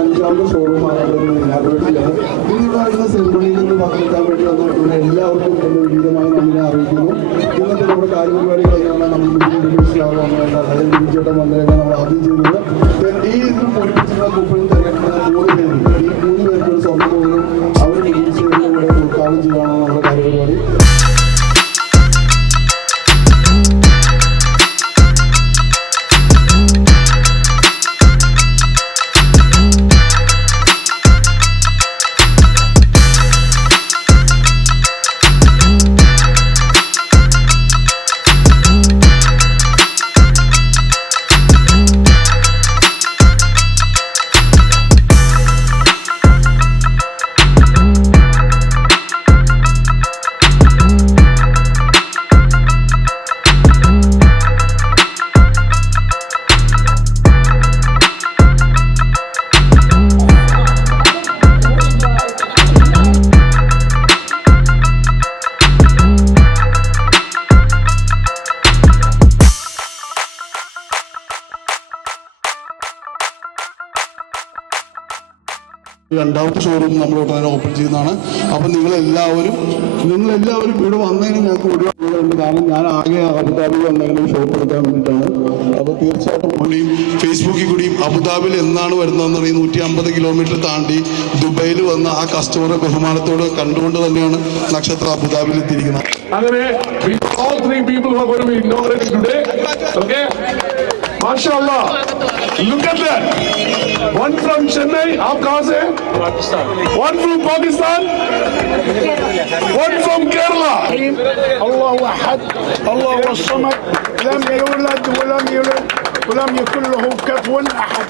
അഞ്ചാമത്തെ ഷോറൂമാണ് ഇനാഗുറേഷനിലാണ്. ഇന്നിവിടെ വരുന്ന സെൻട്രലിൽ നിന്ന് പങ്കെടുക്കാൻ വേണ്ടി വന്നിട്ടുള്ള എല്ലാവർക്കും എൻ്റെ വിനീതമായി നമ്മെ അറിയിക്കുന്നു. ഇന്നത്തെ നമ്മുടെ കാര്യപരിപാടികൾ കഴിഞ്ഞാൽ നമ്മൾ ചേട്ടൻ വന്നേക്കാൻ നമ്മൾ ആദ്യം ചെയ്യുന്നത് ഈ ഇതിൽ പൊലിപ്പിച്ചിട്ടുള്ള കുപ്പനും തിരഞ്ഞെടുക്കുന്ന 3 പേര്, ഈ 3 പേർക്ക് ഒരു സ്വർണ്ണ പോലും അവർ വിജയിച്ചതിൻ്റെ കൂടെ ഉദ്ഘാടനം ചെയ്യാനാണ് നമ്മുടെ കാര്യപരിപാടി. രണ്ടാമത്തെ ഷോറൂം നമ്മൾ ഉടനെ ഓപ്പൺ ചെയ്യുന്നതാണ്. അപ്പം നിങ്ങളെല്ലാവരും ഇവിടെ വന്നതിന് ഞങ്ങൾക്ക് ഒരുപാട്, കാരണം ഞാൻ ആകെ അബുദാബിയിൽ വന്നതിന് ഷോപ്പ് എടുക്കാൻ വേണ്ടിയിട്ടാണ്. അപ്പോൾ തീർച്ചയായിട്ടും കൂടിയും ഫേസ്ബുക്കിൽ കൂടിയും അബുദാബിയിൽ എന്നാണ് വരുന്നതെന്ന് പറഞ്ഞാൽ 150 കിലോമീറ്റർ താണ്ടി ദുബൈയിൽ വന്ന ആ കസ്റ്റമറെ ബഹുമാനത്തോട് കണ്ടുകൊണ്ട് തന്നെയാണ് നക്ഷത്ര അബുദാബിയിൽ എത്തിയിരിക്കുന്നത്. അങ്ങനെ all 3 people who are going to be inaugurated today, okay? MashaAllah, look at that. One from Chennai, आप कहाँ से? Pakistan. One from Pakistan. One from Kerala. الله أحد الله الصمد لم يولد ولم يولد ولم يكن له كفوا أحد.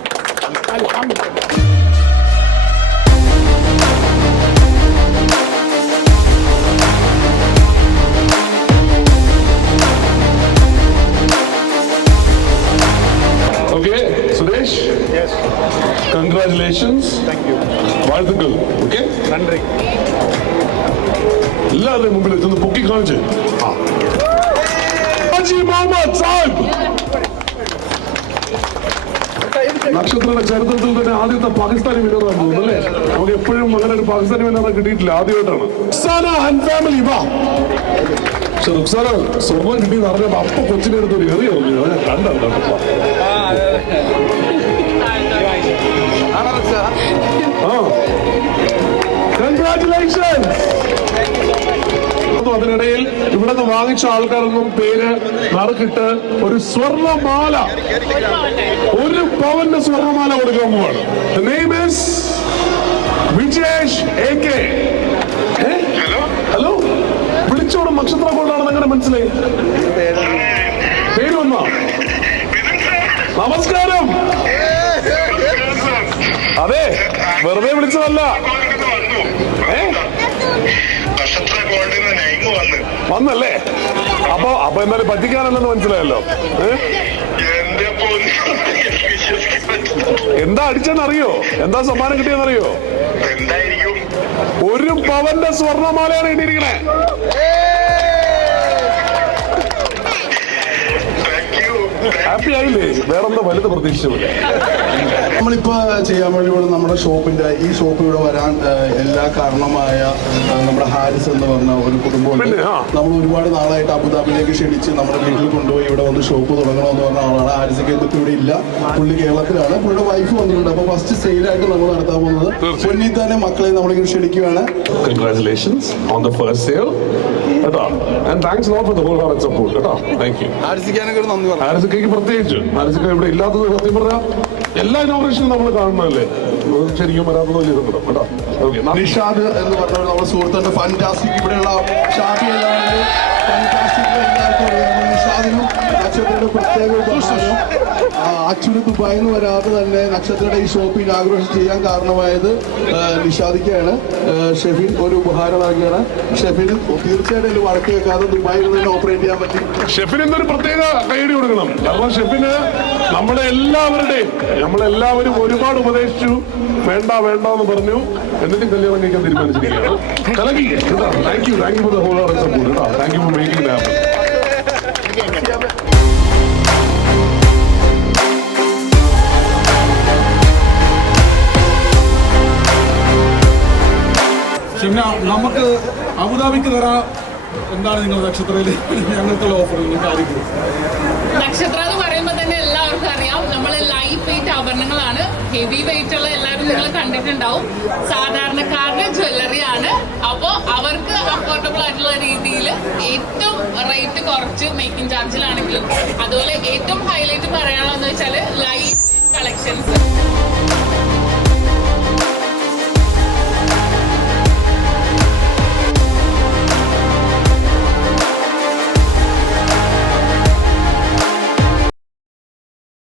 الحمد لله. Okay, Suresh? Yes. Congratulations. Thank you. வாழ்த்துக்கள். Okay? നന്ദി. എല്ലാവരുടെയും മുമ്പിൽ എത്തുന്ന പൊക്കി കാണിച്ച് ഹാജി മുഹമ്മദ് സാഹിബ്. നക്ഷത്രയുടെ ചരിത്രത്തിൽ തന്നെ ആദ്യത്തെ പാകിസ്ഥാനി വിനോദമാണ് തോന്നുന്നു അല്ലേ? നമുക്ക് എപ്പോഴും അങ്ങനെ ഒരു പാകിസ്ഥാനി വിനോദം കിട്ടിയിട്ടില്ല, ആദ്യമായിട്ടാണ്. റുക്സാന ആൻഡ് ഫാമിലി വാ. പക്ഷെ റുക്സാന സ്വർണ്ണം കിട്ടിയെന്ന് അറിഞ്ഞപ്പോ അപ്പൊ കൊച്ചിനെ അടുത്ത് ഒരു എറിയ കണ്ടോ? കൺഗ്രാറ്റുലേഷൻസ്. അതിനിടയിൽ ഇവിടെ നിന്ന് വാങ്ങിച്ച ആൾക്കാരൊന്നും പേര് നറുക്കിട്ട് ഒരു സ്വർണ്ണമാല, 1 പവന്റെ സ്വർണ്ണമാല കൊടുക്കാൻ പോവാണ്. The name is Vijesh AK. Hello, വിളിച്ചോടും നക്ഷത്ര ഗോൾഡാണെന്ന് എങ്ങനെ മനസ്സിലായി? പേര് വന്നോ? നമസ്കാരം. അതെ, വെറുതെ വിളിച്ചതല്ല. വന്നല്ലേ? അപ്പൊ എന്നാലും പറ്റിക്കാനല്ലെന്ന് മനസ്സിലായല്ലോ. എന്താ അടിച്ചെന്നറിയോ? എന്താ സമ്മാനം കിട്ടിയെന്നറിയോ? 1 പവന്റെ സ്വർണ്ണമാലയാണ് കിട്ടിയിരിക്കണേ. ഹാപ്പി ആയില്ലേ? വേറെന്താ വലുത് പ്രതീക്ഷിച്ചില്ല. നമ്മളിപ്പോൾ ചെയ്യാൻ വേണ്ടി നമ്മുടെ ഷോപ്പിന്റെ ഈ ഷോപ്പ് ഇവിടെ വരാൻ എല്ലാ കാരണമായ നമ്മുടെ ഹാരിസ് എന്ന് പറഞ്ഞ ഒരു കുടുംബമുണ്ട്. നമ്മൾ ഒരുപാട് നാളായിട്ട് അബുദാബിയിലേക്ക് ക്ഷണിച്ച് നമ്മുടെ വീട്ടിൽ കൊണ്ടുപോയി ഇവിടെ വന്ന് ഷോപ്പ് തുടങ്ങണമെന്ന് പറഞ്ഞ ആളാണ്. ഹാരിസൊക്കെ എന്നിട്ട് ഇവിടെ ഇല്ല, പുള്ളി കേരളത്തിലാണ്. പുള്ളിയുടെ വൈഫ് വന്നിട്ടുണ്ട്. അപ്പൊ ഫസ്റ്റ് സെയിലായിട്ട് നമ്മൾ നടത്താൻ പോകുന്നത് മുന്നിൽ തന്നെ മക്കളെ നമ്മളിങ്ങനെ ക്ഷണിക്കുകയാണ്. Congratulations on the first sale. And thanks a lot for the whole hearted support. Thank you. ഹാരിസിക്കാനൊക്കെ നന്ദി പറഞ്ഞു. ഹാരിസിക്ക് പ്രത്യേകിച്ച്, ഹാരിസിക്ക ഇവിടെ ഇല്ലാത്തത് സത്യം പറഞ്ഞാൽ എല്ലാ ഇനോഗ്രേഷനും നമ്മൾ കാണുന്നതല്ലേ, ശരിക്കും വരാത്തത് വലിയ സങ്കടം കേട്ടോ. നിഷാദ് എന്ന് പറഞ്ഞ നമ്മുടെ സുഹൃത്തുണ്ട്, ഫാന്റാസ്റ്റിക്. ഇവിടെയുള്ള ഷാഫി എല്ലാവരും ഫാന്റാസ്റ്റിക് എല്ലാവർക്കും അറിയാം. നിഷാദിനും നക്ഷത്രയുടെ പ്രത്യേക ഉപഹാരം. ആക്ച്വലി ദുബായിൽ നിന്ന് വരാതെ തന്നെ നക്ഷത്രയുടെ ഈ ഷോപ്പ് ഇനാഗുറേഷൻ ചെയ്യാൻ കാരണമായത് നിഷാദിക്കാണ്. ഷെഫിൻ ഒരു ഉപഹാരം നൽകിയാണ്. ഷെഫിന് തീർച്ചയായിട്ടും ഒരു വഴക്ക് വെക്കാതെ ദുബായിൽ തന്നെ ഓപ്പറേറ്റ് ചെയ്യാൻ പറ്റി. ഷെഫിന് ഇന്നൊരു പ്രത്യേക കൈയടി കൊടുക്കണം. കാരണം ഷെഫിന് നമ്മളെല്ലാവരും ഒരുപാട് ഉപദേശിച്ചു, വേണ്ട എന്ന് പറഞ്ഞു, എന്നിട്ടും കല്യാണം കഴിക്കാൻ തീരുമാനിച്ചിരിക്കുകയാണ്. Thank you for the whole heart support. Thank you for making it happen. Shimna, നമുക്ക് അബുദാബിക്ക് തരാം. എന്താണ് നിങ്ങൾ നക്ഷത്രയിൽ ഞങ്ങൾക്കുള്ള ഓഫർ കാര്യങ്ങൾ? നക്ഷത്ര എന്ന് പറയുമ്പോൾ തന്നെ എല്ലാവർക്കും അറിയാം, നമ്മൾ ലൈറ്റ് വെയിറ്റ് ആഭരണങ്ങളാണ്. ഹെവി വെയിറ്റ് ഉള്ള എല്ലാവരും നിങ്ങൾ കണ്ടിട്ടുണ്ടാവും. സാധാരണക്കാരുടെ ജ്വല്ലറി ആണ്. അപ്പോൾ അവർക്ക് അഫോർഡബിൾ ആയിട്ടുള്ള രീതിയിൽ ഏറ്റവും റേറ്റ് കുറച്ച് മേക്കിംഗ് ചാർജിലാണെങ്കിലും, അതുപോലെ ഏറ്റവും ഹൈലൈറ്റ് പറയാനുള്ളതെന്ന് വെച്ചാൽ ലൈറ്റ് കളക്ഷൻസ്